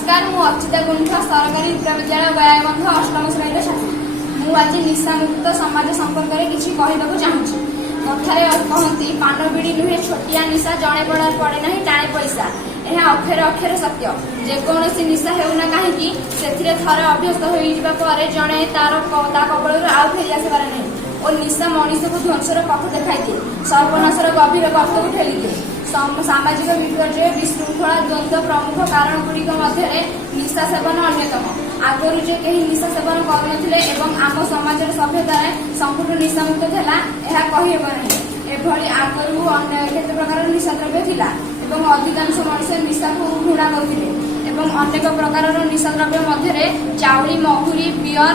नमस्कार मु अर्चिता गुंठ सरकारी उच्च विद्यालय गयाबंध अष्टम श्रेणी छात्री मु आज निशा मुक्त समाज संपर्क में किसी कहवाक चाहूँगी। कथारे कहती पान बिड़ी नुहे छोटिया निशा जड़े पड़ार पड़े ना टाणे पैसा। यह अक्षर अक्षर सत्य जेकोसी निशा होना कहीं से थर अभ्यस्त हो जड़े तार कबल आउ फेरी आसबार नहीं और निशा मनीष को ध्वंसर पथ देखा दिए, सर्वनाशर गभीर गर्त को ठेली दिए। सामाजिक विपर्य विशृंखला द्वंद्व प्रमुख कारण गुड़िक मध्य निशा सेवन अन्यतम। आगुरी जे कहीं निशा सेवन करुनथिले एवं आम समाज सभ्यतार संपूर्ण निशामुक्त थिला यह कहिहेब नहीं। एभली आगुरी केते प्रकार निशा द्रव्य थिला एवं अधिकांश मनुष्य निशा को घृणा करथिले एवं अनेक प्रकार निशा द्रव्य मध्य चाउली महुरी beer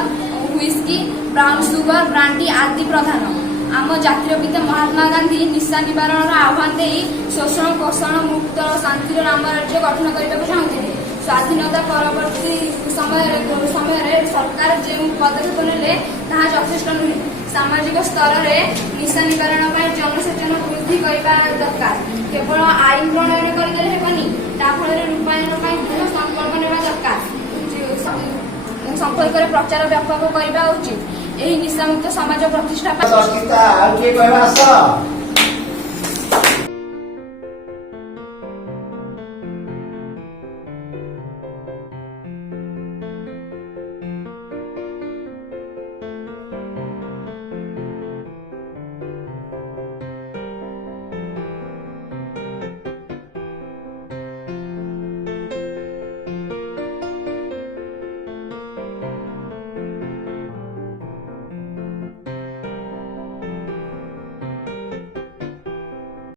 whisky brown sugar brandy आदि प्रधान। आम जातिर पिता महात्मा गांधी निशा निवारण आह्वान दे शोषण पोषण मुक्त शांतिर राम राज्य गठन करने को चाहते। स्वाधीनता परवर्ती समय सरकार जो पदक्षेप नेले ताहा यथेष्ट नुहे। सामाजिक स्तर में निशा निवारण जनसचेतन वृद्धि करने दरकार। केवल आईन प्रणयन करदेले हेबनी, ताफल रूपायन दृढ़ संकल्प नेबा दरकार। संपर्क प्रचार व्यापक करने उचित। यही निशामुक्त समाज प्रतिष्ठा